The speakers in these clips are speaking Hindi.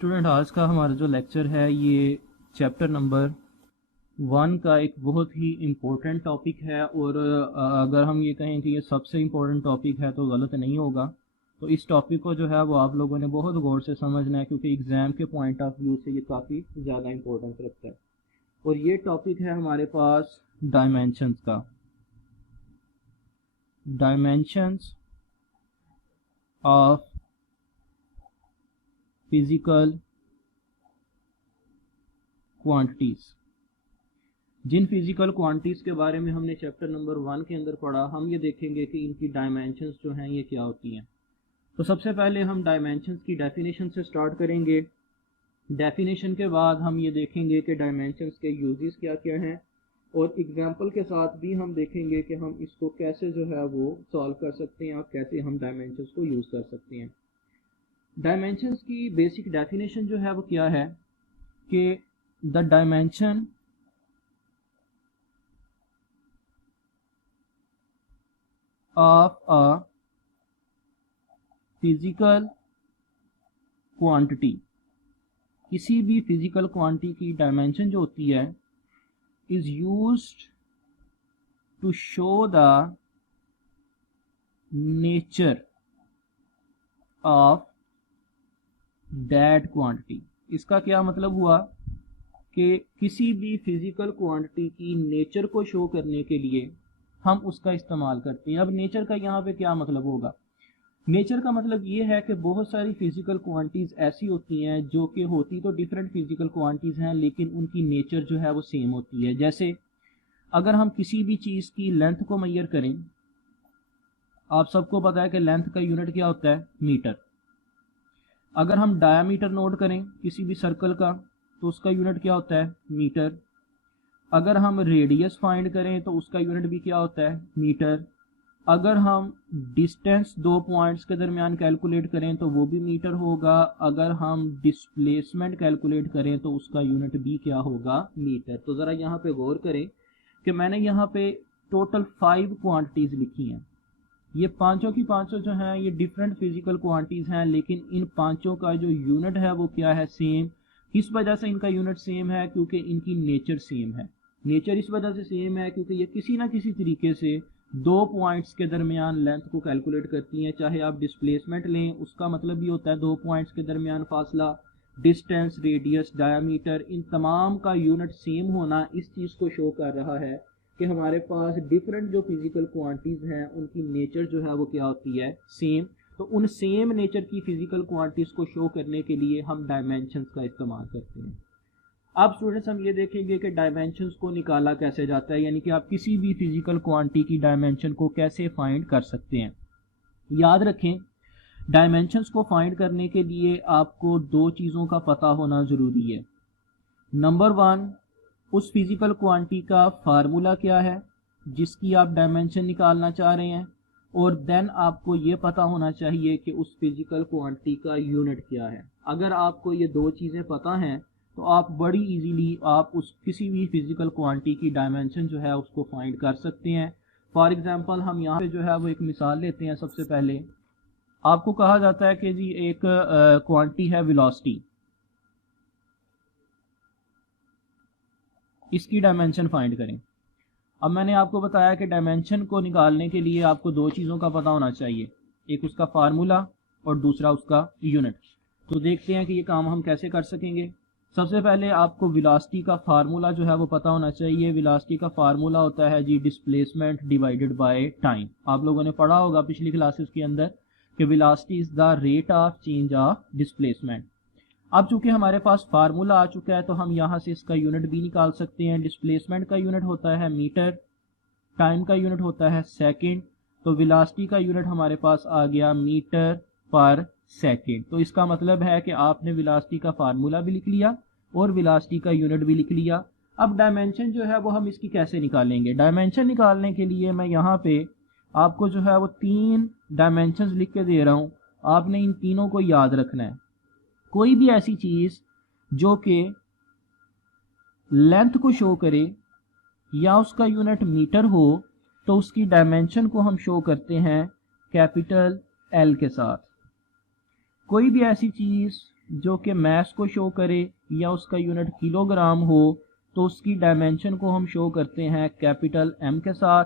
स्टूडेंट, आज का हमारा जो लेक्चर है ये चैप्टर नंबर 1 का एक बहुत ही इम्पोर्टेंट टॉपिक है और अगर हम ये कहें कि ये सबसे इम्पोर्टेंट टॉपिक है तो गलत नहीं होगा। तो इस टॉपिक को जो है वो आप लोगों ने बहुत गौर से समझना है क्योंकि एग्ज़ाम के पॉइंट ऑफ व्यू से ये काफ़ी ज़्यादा इम्पोर्टेंस रखता है। और ये टॉपिक है हमारे पास डायमेंशंस का। Dimensions of physical quantities. जिन फिजिकल क्वांटिटीज़ के बारे में हमने चैप्टर नंबर 1 के अंदर पढ़ा, हम ये देखेंगे कि इनकी डायमेंशंस जो हैं ये क्या होती हैं। तो सबसे पहले हम डायमेंशंस की डेफिनेशन से स्टार्ट करेंगे। डेफिनेशन के बाद हम ये देखेंगे कि डायमेंशंस के यूजेस क्या क्या हैं और एग्जांपल के साथ भी हम देखेंगे कि हम इसको कैसे जो है वो सॉल्व कर सकते हैं और कैसे हम डायमेंशंस को यूज़ कर सकते हैं। डायमेंशंस की बेसिक डेफिनेशन जो है वो क्या है कि the dimension of a physical quantity, किसी भी फिजिकल क्वांटिटी की डायमेंशन जो होती है is used to show the nature of that quantity. इसका क्या मतलब हुआ कि किसी भी फिजिकल क्वांटिटी की नेचर को शो करने के लिए हम उसका इस्तेमाल करते हैं। अब नेचर का यहाँ पे क्या मतलब होगा? नेचर का मतलब ये है कि बहुत सारी फिजिकल क्वांटिटीज़ ऐसी होती हैं जो कि होती तो डिफरेंट फिजिकल क्वांटिटीज़ हैं लेकिन उनकी नेचर जो है वो सेम होती है। जैसे अगर हम किसी भी चीज़ की लेंथ को मेजर करें, आप सबको पता है कि लेंथ का यूनिट क्या होता है? मीटर। अगर हम डायामीटर नोट करें किसी भी सर्कल का तो उसका यूनिट क्या होता है? मीटर। अगर हम रेडियस फाइंड करें तो उसका यूनिट भी क्या होता है? मीटर। अगर हम डिस्टेंस दो पॉइंट्स के दरमियान कैलकुलेट करें तो वो भी मीटर होगा। अगर हम डिस्प्लेसमेंट कैलकुलेट करें तो उसका यूनिट भी क्या होगा? मीटर। तो ज़रा यहाँ पे गौर करें कि मैंने यहाँ पे टोटल 5 क्वांटिटीज़ लिखी हैं। ये पांचों की पांचों जो हैं ये डिफरेंट फिजिकल क्वांटिटीज़ हैं लेकिन इन पांचों का जो यूनिट है वो क्या है? सेम। किस वजह से इनका यूनिट सेम है? क्योंकि इनकी नेचर सेम है। नेचर इस वजह से सेम है क्योंकि ये किसी ना किसी तरीके से दो पॉइंट्स के दरमियान लेंथ को कैलकुलेट करती हैं। चाहे आप डिस्प्लेसमेंट लें, उसका मतलब भी होता है दो पॉइंट्स के दरमियान फासला। डिस्टेंस, रेडियस, डायामीटर, इन तमाम का यूनिट सेम होना इस चीज़ को शो कर रहा है कि हमारे पास डिफरेंट जो फिजिकल क्वांटिटीज़ हैं उनकी नेचर जो है वो क्या होती है? सेम। तो उन सेम नेचर की फिजिकल क्वांटिटीज़ को शो करने के लिए हम डायमेंशंस का इस्तेमाल करते हैं। अब स्टूडेंट्स हम ये देखेंगे कि डायमेंशंस को निकाला कैसे जाता है, यानी कि आप किसी भी फिजिकल क्वांटिटी की डायमेंशन को कैसे फाइंड कर सकते हैं। याद रखें, डायमेंशंस को फाइंड करने के लिए आपको दो चीज़ों का पता होना ज़रूरी है। नंबर 1, उस फिजिकल क्वांटिटी का फार्मूला क्या है जिसकी आप डायमेंशन निकालना चाह रहे हैं, और देन आपको ये पता होना चाहिए कि उस फिजिकल क्वांटिटी का यूनिट क्या है। अगर आपको ये दो चीज़ें पता हैं तो आप बड़ी इजीली आप उस किसी भी फिजिकल क्वांटिटी की डायमेंशन जो है उसको फाइंड कर सकते हैं। फॉर एग्जांपल हम यहाँ पे जो है वो एक मिसाल लेते हैं। सबसे पहले आपको कहा जाता है कि जी एक क्वांटिटी है वेलोसिटी, इसकी डायमेंशन फाइंड करें। अब मैंने आपको बताया कि डायमेंशन को निकालने के लिए आपको दो चीज़ों का पता होना चाहिए, एक उसका फार्मूला और दूसरा उसका यूनिट। तो देखते हैं कि ये काम हम कैसे कर सकेंगे। सबसे पहले आपको वेलोसिटी का फार्मूला जो है वो पता होना चाहिए। वेलोसिटी का फार्मूला होता है जी डिस्प्लेसमेंट डिवाइडेड बाय टाइम। आप लोगों ने पढ़ा होगा पिछली क्लासेस के अंदर कि velocity is the rate of change of displacement. अब चूंकि हमारे पास फार्मूला आ चुका है तो हम यहाँ से इसका यूनिट भी निकाल सकते हैं। डिस्प्लेसमेंट का यूनिट होता है मीटर, टाइम का यूनिट होता है सेकंड, तो वेलोसिटी का यूनिट हमारे पास आ गया मीटर पर सेकंड। तो इसका मतलब है कि आपने वेलोसिटी का फार्मूला भी लिख लिया और वेलोसिटी का यूनिट भी लिख लिया। अब डायमेंशन जो है वो हम इसकी कैसे निकालेंगे? डायमेंशन निकालने के लिए मैं यहाँ पे आपको जो है वो 3 डायमेंशन लिख के दे रहा हूँ। आपने इन तीनों को याद रखना है। कोई भी ऐसी चीज़ जो कि लेंथ को शो करे या उसका यूनिट मीटर हो तो उसकी डायमेंशन को हम शो करते हैं कैपिटल एल के साथ। कोई भी ऐसी चीज़ जो कि मास को शो करे या उसका यूनिट किलोग्राम हो तो उसकी डायमेंशन को हम शो करते हैं कैपिटल M के साथ,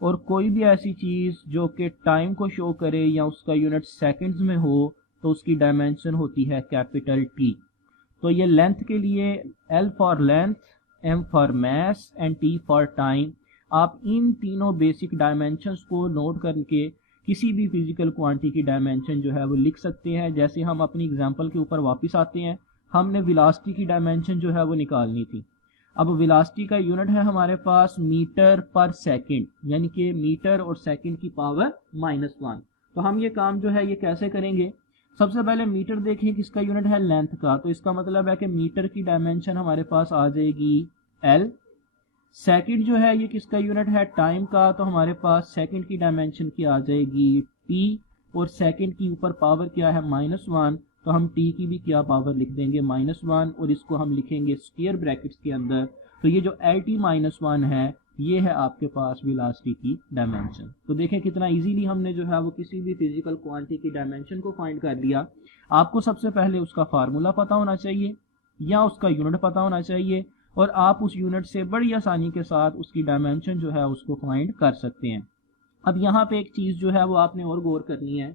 और कोई भी ऐसी चीज़ जो कि टाइम को शो करे या उसका यूनिट सेकंड्स में हो तो उसकी डायमेंशन होती है कैपिटल T। तो ये लेंथ के लिए L for length, M for mass and T for time. आप इन तीनों बेसिक डायमेंशंस को नोट करके किसी भी फिजिकल क्वांटिटी की डायमेंशन जो है वो लिख सकते हैं। जैसे हम अपनी एग्जांपल के ऊपर वापस आते हैं, हमने वेलोसिटी की डायमेंशन जो है वो निकालनी थी। अब वेलोसिटी का यूनिट है हमारे पास मीटर पर सेकंड, यानी कि मीटर और सेकंड की पावर -1। तो हम ये काम जो है ये कैसे करेंगे? सबसे पहले मीटर देखें किसका यूनिट है, लेंथ का, तो इसका मतलब है कि मीटर की डायमेंशन हमारे पास आ जाएगी L। सेकंड जो है ये किसका यूनिट है, टाइम का, तो हमारे पास सेकंड की डायमेंशन की आ जाएगी T, और सेकंड की ऊपर पावर क्या है -1, तो हम T की भी क्या पावर लिख देंगे -1, और इसको हम लिखेंगे स्क्वायर ब्रैकेट्स के अंदर। तो ये जो LT-1 है ये है आपके पास वेलोसिटी की डायमेंशन। तो देखें कितना इजीली हमने जो है वो किसी भी फिजिकल क्वांटिटी की डायमेंशन को फाइंड कर लिया। आपको सबसे पहले उसका फार्मूला पता होना चाहिए या उसका यूनिट पता होना चाहिए, और आप उस यूनिट से बड़ी आसानी के साथ उसकी डायमेंशन जो है उसको फाइंड कर सकते हैं। अब यहाँ पे एक चीज़ जो है वो आपने और गौर करनी है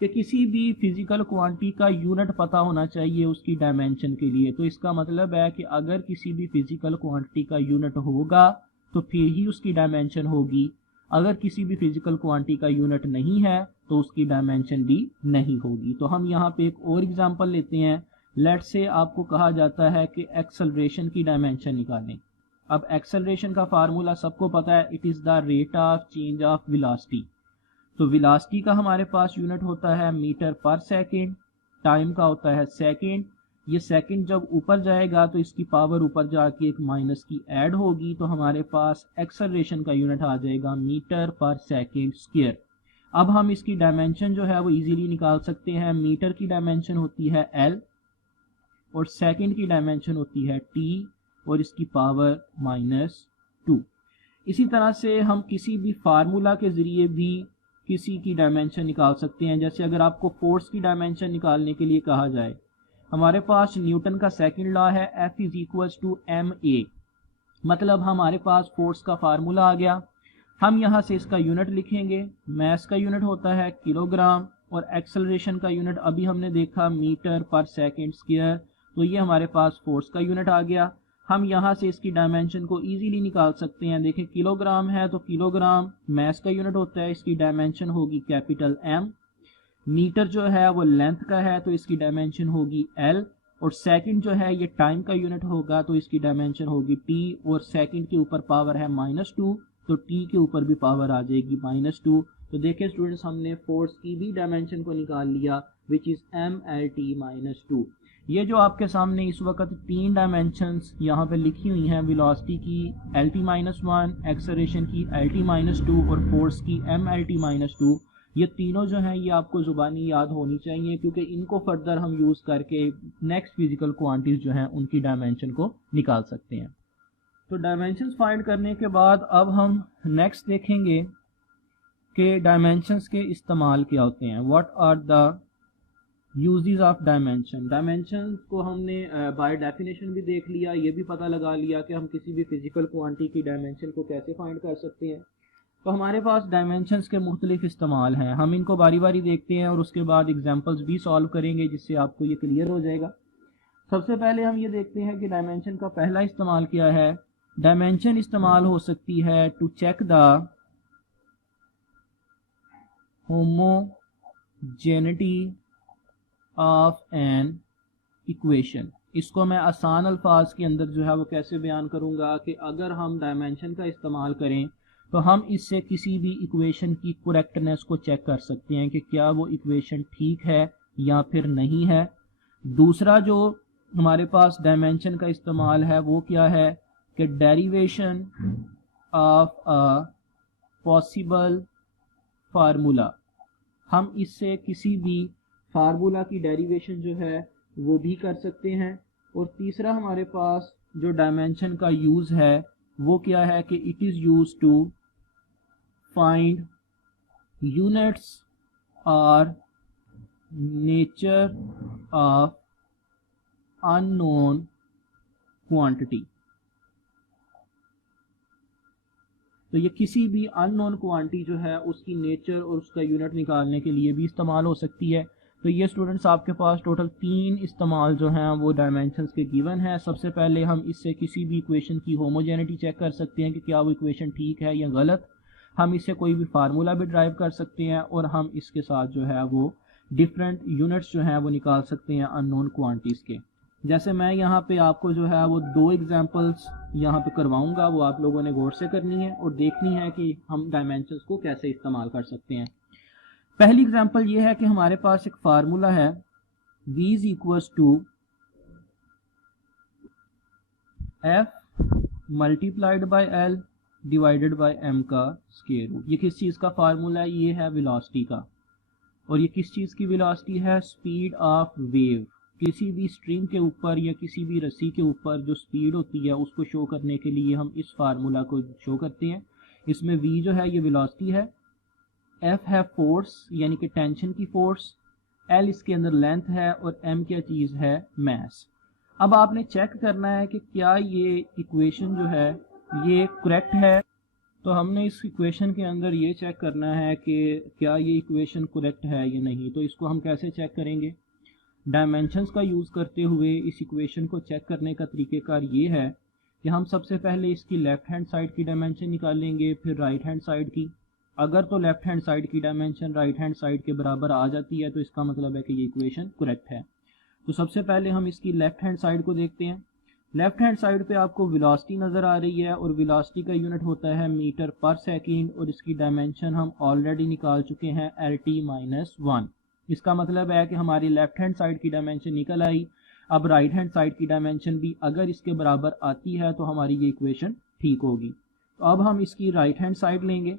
कि किसी भी फिजिकल क्वांटिटी का यूनिट पता होना चाहिए उसकी डायमेंशन के लिए। तो इसका मतलब है कि अगर किसी भी फिजिकल क्वांटिटी का यूनिट होगा तो फिर ही उसकी डायमेंशन होगी, अगर किसी भी फिजिकल क्वांटिटी का यूनिट नहीं है तो उसकी डायमेंशन भी नहीं होगी। तो हम यहाँ पे एक और एग्जांपल लेते हैं। लेट से आपको कहा जाता है कि एक्सेलरेशन की डायमेंशन निकालें। अब एक्सेलरेशन का फार्मूला सबको पता है, it is the rate of change of velocity. तो वेलोसिटी का हमारे पास यूनिट होता है मीटर पर सेकंड, टाइम का होता है सेकंड। ये सेकंड जब ऊपर जाएगा तो इसकी पावर ऊपर जाके एक माइनस की ऐड होगी, तो हमारे पास एक्सेलरेशन का यूनिट आ जाएगा मीटर पर सेकंड स्क्वायर। अब हम इसकी डायमेंशन जो है वो इजीली निकाल सकते हैं। मीटर की डायमेंशन होती है L, और सेकंड की डायमेंशन होती है T, और इसकी पावर -2। इसी तरह से हम किसी भी फार्मूला के ज़रिए भी किसी की डायमेंशन निकाल सकते हैं। जैसे अगर आपको फोर्स की डायमेंशन निकालने के लिए कहा जाए, हमारे पास न्यूटन का सेकंड लॉ है F = ma, मतलब हमारे पास फोर्स का फार्मूला आ गया। हम यहाँ से इसका यूनिट लिखेंगे। मास का यूनिट होता है किलोग्राम, और एक्सेलरेशन का यूनिट अभी हमने देखा मीटर पर सेकंड स्क्वायर। तो ये हमारे पास फोर्स का यूनिट आ गया। हम यहाँ से इसकी डायमेंशन को इजीली निकाल सकते हैं। देखें किलोग्राम है तो किलोग्राम मास का यूनिट होता है, इसकी डायमेंशन होगी कैपिटल M। मीटर जो है वो लेंथ का है तो इसकी डायमेंशन होगी L, और सेकंड जो है ये टाइम का यूनिट होगा तो इसकी डायमेंशन होगी T, और सेकंड के ऊपर पावर है -2 तो T के ऊपर भी पावर आ जाएगी -2। तो देखिए स्टूडेंट्स, हमने फोर्स की भी डायमेंशन को निकाल लिया विच इज़ MLT-2। ये जो आपके सामने इस वक्त तीन डायमेंशंस यहाँ पे लिखी हुई हैं, वेलोसिटी की LT-1, एक्सेलरेशन की LT-2 और फोर्स की MLT-2, ये तीनों जो हैं ये आपको ज़ुबानी याद होनी चाहिए, क्योंकि इनको फर्दर हम यूज़ करके नेक्स्ट फिजिकल क्वांटिटीज़ जो हैं उनकी डायमेंशन को निकाल सकते हैं। तो डायमेंशंस फाइंड करने के बाद अब हम नेक्स्ट देखेंगे कि डायमेंशंस के इस्तेमाल क्या होते हैं। What are the uses of dimension. Dimension को हमने बाय डेफिनेशन भी देख लिया, ये भी पता लगा लिया कि हम किसी भी फिजिकल क्वांटिटी की डायमेंशन को कैसे फाइंड कर सकते हैं। तो हमारे पास डायमेंशंस के मुख्तलिफ इस्तेमाल हैं, हम इनको बारी बारी देखते हैं और उसके बाद एग्जांपल्स भी सॉल्व करेंगे जिससे आपको ये क्लियर हो जाएगा। सबसे पहले हम ये देखते हैं कि डायमेंशन का पहला इस्तेमाल क्या है। डायमेंशन इस्तेमाल हो सकती है to check the homogeneity of an equation. इसको मैं आसान अल्फाज के अंदर जो है वो कैसे बयान करूँगा कि अगर हम डायमेंशन का इस्तेमाल करें तो हम इससे किसी भी इक्वेशन की करेक्टनेस को चेक कर सकते हैं कि क्या वो इक्वेशन ठीक है या फिर नहीं है। दूसरा जो हमारे पास डायमेंशन का इस्तेमाल है वो क्या है कि derivation of a possible formula, हम इससे किसी भी फार्मूला की डेरिवेशन जो है वो भी कर सकते हैं। और तीसरा हमारे पास जो डायमेंशन का यूज़ है वो क्या है कि it is use to find units और नेचर ऑफ अननोन क्वांटिटी। तो ये किसी भी अननोन क्वांटिटी जो है उसकी नेचर और उसका यूनिट निकालने के लिए भी इस्तेमाल हो सकती है। तो ये स्टूडेंट्स आपके पास टोटल 3 इस्तेमाल जो हैं वो डायमेंशंस के गिवन है। सबसे पहले हम इससे किसी भी इक्वेशन की होमोजेनिटी चेक कर सकते हैं कि क्या वो इक्वेशन ठीक है या गलत। हम इससे कोई भी फार्मूला भी ड्राइव कर सकते हैं और हम इसके साथ जो है वो डिफरेंट यूनिट्स जो हैं वो निकाल सकते हैं अननोन क्वांटिटीज़ के। जैसे मैं यहाँ पे आपको जो है वो 2 एग्जांपल्स यहाँ पे करवाऊंगा, वो आप लोगों ने गौर से करनी है और देखनी है कि हम डायमेंशंस को कैसे इस्तेमाल कर सकते हैं। पहली एग्जांपल ये है कि हमारे पास एक फार्मूला है v is equals to f multiplied by l divided by m का स्क्वायर रूट। ये किस चीज़ का फार्मूला है? ये है वेलोसिटी का। और ये किस चीज़ की वेलोसिटी है? Speed of wave. किसी भी स्ट्रीम के ऊपर या किसी भी रस्सी के ऊपर जो स्पीड होती है उसको शो करने के लिए हम इस फार्मूला को शो करते हैं। इसमें v जो है ये वेलोसिटी है, f है फोर्स यानी कि टेंशन की फोर्स, l इसके अंदर लेंथ है और m क्या चीज़ है? मास। अब आपने चेक करना है कि क्या ये इक्वेशन जो है ये करेक्ट है। तो हमने इस इक्वेशन के अंदर ये चेक करना है कि क्या ये इक्वेशन करेक्ट है या नहीं। तो इसको हम कैसे चेक करेंगे? डायमेंशंस का यूज़ करते हुए इस इक्वेशन को चेक करने का तरीक़ेकार ये है कि हम सबसे पहले इसकी लेफ़्ट हैंड साइड की डायमेंशन निकालेंगे, फिर राइट हैंड साइड की। अगर तो लेफ़्ट हैंड साइड की डायमेंशन राइट हैंड साइड के बराबर आ जाती है तो इसका मतलब है कि ये इक्वेशन करेक्ट है। तो सबसे पहले हम इसकी लेफ़्ट हैंड साइड को देखते हैं। लेफ़्ट हैंड साइड पे आपको वेलोसिटी नज़र आ रही है और वेलोसिटी का यूनिट होता है मीटर पर सेकेंड और इसकी डायमेंशन हम ऑलरेडी निकाल चुके हैं LT-1। इसका मतलब है कि हमारी लेफ़्ट हैंड साइड की डायमेंशन निकल आई। अब राइट हैंड साइड की डायमेंशन भी अगर इसके बराबर आती है तो हमारी ये इक्वेशन ठीक होगी। तो अब हम इसकी राइट हैंड साइड लेंगे।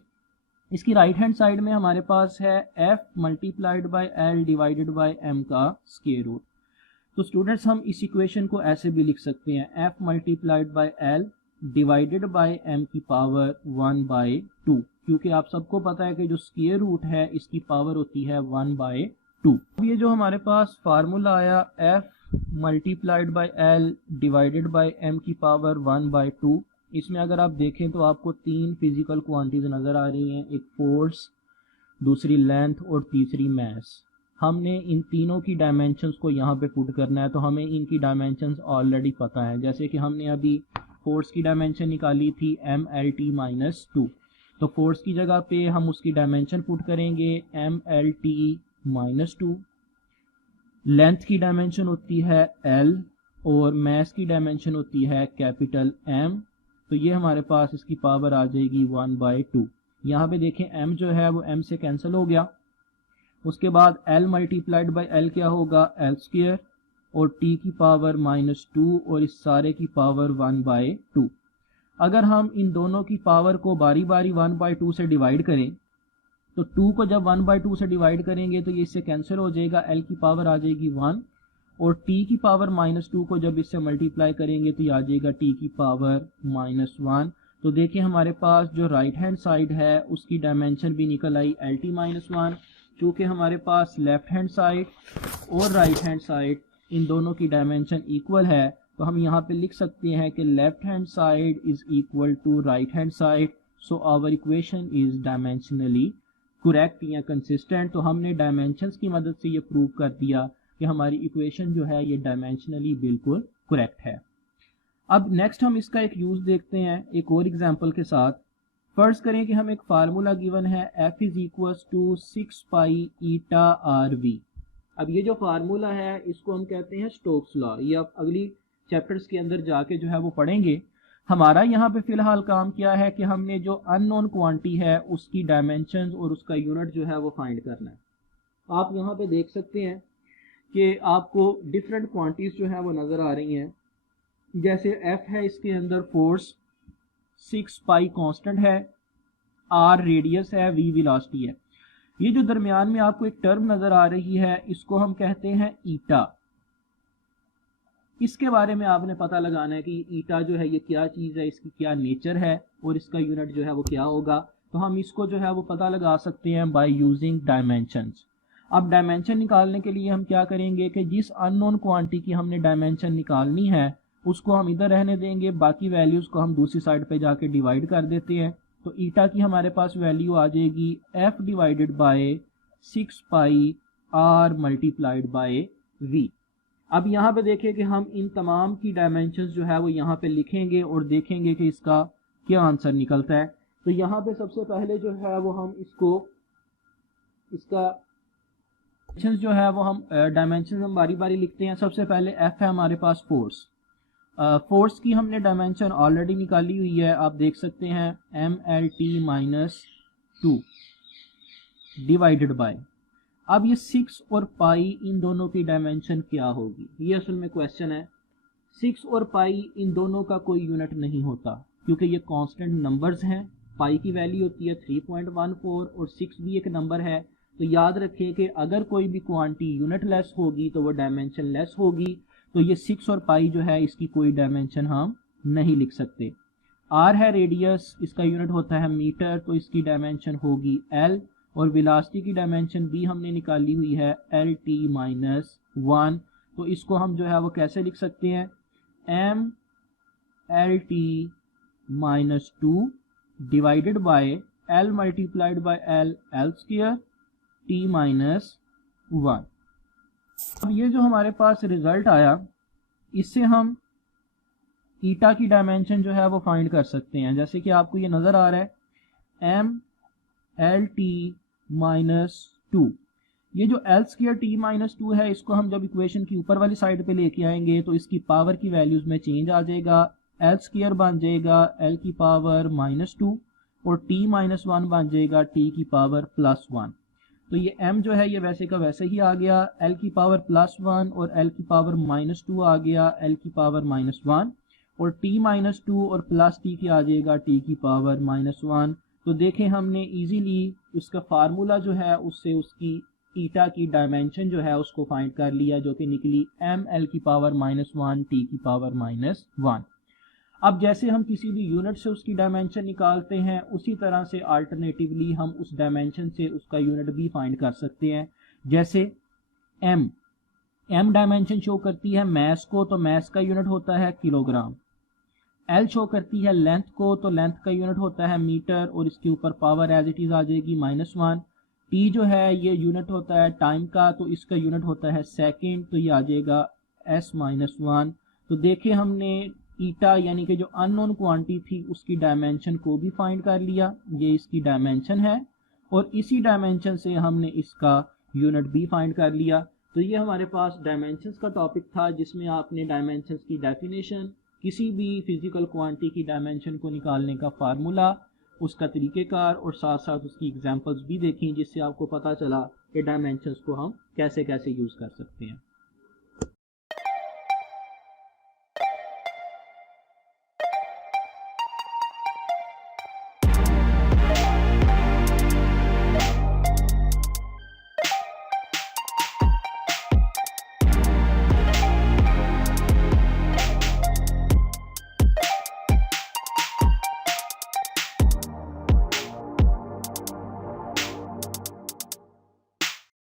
इसकी राइट हैंड साइड में हमारे पास है f multiplied by l divided by m का स्क्वायर रूट। तो स्टूडेंट्स हम इस इक्वेशन को ऐसे भी लिख सकते हैं f multiplied by l divided by m की पावर 1/2, क्योंकि आप सबको पता है कि जो स्क्वायर रूट है इसकी पावर होती है 1/2। अब ये जो हमारे पास फार्मूला आया f multiplied by l divided by m की पावर 1/2, इसमें अगर आप देखें तो आपको 3 फिजिकल क्वांटिटीज नज़र आ रही हैं, एक फोर्स, दूसरी लेंथ और तीसरी मास। हमने इन तीनों की डायमेंशंस को यहाँ पे पुट करना है, तो हमें इनकी डायमेंशंस ऑलरेडी पता है। जैसे कि हमने अभी फोर्स की डायमेंशन निकाली थी MLT-2, तो फोर्स की जगह पे हम उसकी डायमेंशन पुट करेंगे MLT-2। लेंथ की डायमेंशन होती है L और मास की डायमेंशन होती है कैपिटल M। तो ये हमारे पास इसकी पावर आ जाएगी 1/2। यहाँ पे देखें m जो है वो m से कैंसिल हो गया। उसके बाद l मल्टीप्लाइड बाई l क्या होगा? l स्क्वायर और t की पावर -2 और इस सारे की पावर 1/2। अगर हम इन दोनों की पावर को बारी बारी 1/2 से डिवाइड करें तो 2 को जब 1/2 से डिवाइड करेंगे तो ये इससे कैंसिल हो जाएगा, l की पावर आ जाएगी 1 और t की पावर -2 को जब इससे मल्टीप्लाई करेंगे तो ये आ जाएगा t की पावर -1। तो देखिए हमारे पास जो राइट हैंड साइड है उसकी डायमेंशन भी निकल आई LT-1। चूँकि हमारे पास लेफ्ट हैंड साइड और राइट हैंड साइड इन दोनों की डायमेंशन इक्वल है, तो हम यहाँ पे लिख सकते हैं कि left hand side is equal to right hand side, so our equation is dimensionally correct या कंसिस्टेंट। तो हमने डायमेंशंस की मदद से ये प्रूव कर दिया कि हमारी इक्वेशन जो है ये डायमेंशनली बिल्कुल करेक्ट है। अब नेक्स्ट हम इसका एक यूज़ देखते हैं एक और एग्जांपल के साथ। फर्ज करें कि हम एक फार्मूला गिवन है f is equals to 6 pi eta RV। अब ये जो फार्मूला है इसको हम कहते हैं स्टोक्स लॉ। ये आप अगली चैप्टर्स के अंदर जाके जो है वो पढ़ेंगे। हमारा यहाँ पे फिलहाल काम क्या है कि हमने जो अननोन क्वांटिटी है उसकी डायमेंशंस और उसका यूनिट जो है वो फाइंड करना है। आप यहाँ पे देख सकते हैं कि आपको डिफरेंट क्वांटिटीज जो है वो नज़र आ रही हैं। जैसे f है, इसके अंदर फोर्स 6 पाई कांस्टेंट है, r रेडियस है, v वेलोसिटी है। ये जो दरमियान में आपको एक टर्म नज़र आ रही है इसको हम कहते हैं ईटा। इसके बारे में आपने पता लगाना है कि ईटा जो है ये क्या चीज़ है, इसकी क्या नेचर है और इसका यूनिट जो है वो क्या होगा। तो हम इसको जो है वो पता लगा सकते हैं बाय यूजिंग डायमेंशंस। अब डायमेंशन निकालने के लिए हम क्या करेंगे कि जिस अननोन क्वांटिटी की हमने डायमेंशन निकालनी है उसको हम इधर रहने देंगे, बाकी वैल्यूज़ को हम दूसरी साइड पे जाके डिवाइड कर देते हैं। तो ईटा की हमारे पास वैल्यू आ जाएगी f divided by 6 pi r multiplied by v। अब यहाँ पे देखिए कि हम इन तमाम की डायमेंशंस जो है वो यहाँ पे लिखेंगे और देखेंगे कि इसका क्या आंसर निकलता है। तो यहाँ पे सबसे पहले जो है वो हम इसका जो है वो हम डायमेंशन हम बारी बारी लिखते हैं। सबसे पहले f है हमारे पास फोर्स। फोर्स की हमने डायमेंशन ऑलरेडी निकाली हुई है, आप देख सकते हैं -2 डिवाइडेड बाय। अब ये 6 और पाई इन दोनों की डायमेंशन क्या होगी, ये असल में क्वेश्चन है। 6 और पाई इन दोनों का कोई यूनिट नहीं होता क्योंकि ये कांस्टेंट नंबर्स हैं। पाई की वैल्यू होती है 3.14 और 6 भी एक नंबर है। तो याद रखें कि अगर कोई भी क्वांटिटी यूनिट लेस होगी तो वो डायमेंशन लेस होगी। तो ये 6 और पाई जो है इसकी कोई डायमेंशन हम नहीं लिख सकते। आर है रेडियस, इसका यूनिट होता है मीटर, तो इसकी डायमेंशन होगी एल। और वेलोसिटी की डायमेंशन भी हमने निकाली हुई है एल टी -1। तो इसको हम जो है वो कैसे लिख सकते हैं, M L T -2 divided by L multiplied by L square T -1। अब ये जो हमारे पास रिजल्ट आया इससे हम ईटा की डायमेंशन जो है वो फाइंड कर सकते हैं। जैसे कि आपको ये नज़र आ रहा है एम एल टी -2। ये जो एल स्क्वायर टी -2 है इसको हम जब इक्वेशन की ऊपर वाली साइड पे लेके आएंगे तो इसकी पावर की वैल्यूज में चेंज आ जाएगा। एल स्क्वायर बन जाएगा एल की पावर -2 और टी -1 बन जाएगा टी की पावर +1। तो ये m जो है ये वैसे का वैसे ही आ गया, l की पावर +1 और l की पावर -2 आ गया l की पावर -1 और t -2 और प्लस t की आ जाएगा t की पावर -1। तो देखें हमने इजीली उसका फार्मूला जो है उससे उसकी ईटा की डायमेंशन जो है उसको फाइंड कर लिया, जो कि निकली m l की पावर -1 t की पावर -1। अब जैसे हम किसी भी यूनिट से उसकी डायमेंशन निकालते हैं उसी तरह से अल्टरनेटिवली हम उस डायमेंशन से उसका यूनिट भी फाइंड कर सकते हैं। जैसे m डायमेंशन शो करती है मैस को, तो मैस का यूनिट होता है किलोग्राम। l शो करती है लेंथ को, तो लेंथ का यूनिट होता है मीटर और इसके ऊपर पावर एज इट इज आ जाएगी -1। t जो है ये यूनिट होता है टाइम का, तो इसका यूनिट होता है सेकंड, तो ये आ जाएगा s-1। तो देखें हमने ईटा यानी कि जो अननोन क्वांटिटी थी उसकी डायमेंशन को भी फाइंड कर लिया, ये इसकी डायमेंशन है और इसी डायमेंशन से हमने इसका यूनिट भी फाइंड कर लिया। तो ये हमारे पास डायमेंशंस का टॉपिक था जिसमें आपने डायमेंशंस की डेफिनेशन, किसी भी फिजिकल क्वांटिटी की डायमेंशन को निकालने का फार्मूला, उसका तरीक़ेकार और साथ साथ उसकी एग्जांपल्स भी देखी जिससे आपको पता चला कि डायमेंशंस को हम कैसे कैसे यूज़ कर सकते हैं।